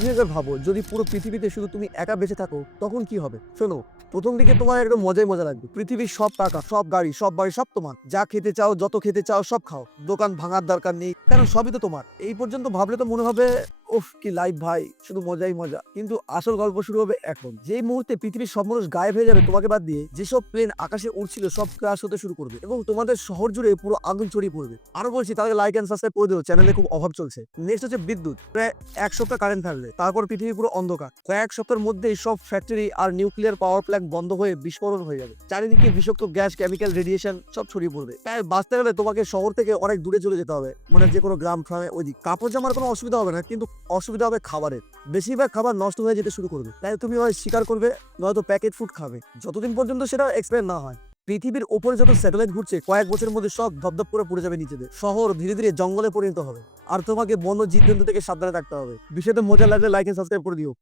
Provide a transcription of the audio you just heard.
তুমি একবার ভাবো যদি পুরো পৃথিবীতে শুধু তুমি একা বেঁচে থাকো তখন কি হবে। শোনো, প্রথম দিকে তোমার একদম মজাই মজা লাগবে। পৃথিবীর সব টাকা, সব গাড়ি, সব বাড়ি সব তোমার। যা খেতে চাও, যত খেতে চাও সব খাও। দোকান ভাঙার দরকার নেই, কারণ সবই তো তোমার। এই পর্যন্ত ভাবলে তো মনে হবে উফ কি লাইফ ভাই, শুধু মজাই মজা। কিন্তু আসল গল্প শুরু হবে এখন। যেই মুহূর্তে পৃথিবীর সব মানুষ গায়েব হয়ে যাবে তোমাকে বাদ দিয়ে, যেসব প্লেন আকাশে উড়ছিল সব ক্রাশ হতে শুরু করবে এবং তোমাদের শহর জুড়ে পুরো আগুন ছড়িয়ে পড়বে। আরো বলছি, তাহলে লাইক এন্ড সাবস্ক্রাইব করে দিও, চ্যানেলে খুব অভাব চলছে। নেক্সট হচ্ছে বিদ্যুৎ। প্রায় এক সপ্তাহ কারেন্ট থাকবে, তারপর পৃথিবী পুরো অন্ধকার। কয়েক সপ্তাহের মধ্যেই সব ফ্যাক্টরি আর নিউক্লিয়ার পাওয়ার প্ল্যান্ট বন্ধ হয়ে বিস্ফোরণ হয়ে যাবে। চারিদিকে বিষাক্ত গ্যাস, কেমিক্যাল, রেডিয়েশন সব ছড়িয়ে পড়বে। তাই বাঁচতে গেলে তোমাকে শহর থেকে অনেক দূরে চলে যেতে হবে, মানে যে কোনো গ্রাম ফার্মে। ওইদিক কাপড় জামার কোনো অসুবিধা হবে না, কিন্তু অসুবিধা হবে খাবারের। বেশিরভাগ খাবার নষ্ট হয়ে যেতে শুরু করবে, তাই তুমি হয় শিকার করবে, নয়তো প্যাকেট ফুড খাবে, যতদিন পর্যন্ত সেটা এক্সপায়ার না হয়। পৃথিবীর ওপরে যত স্যাটেলাইট ঘুরছে কয়েক বছরের মধ্যে সব ধপধপ করে পড়ে যাবে নিচেতে। শহর ধীরে ধীরে জঙ্গলে পরিণত হবে, আর তোমাকে বন্য জীবজন্তু থেকে সাবধানে থাকতে হবে। বিষয়টা মজা লাগলে লাইক এন্ড সাবস্ক্রাইব করে দিও।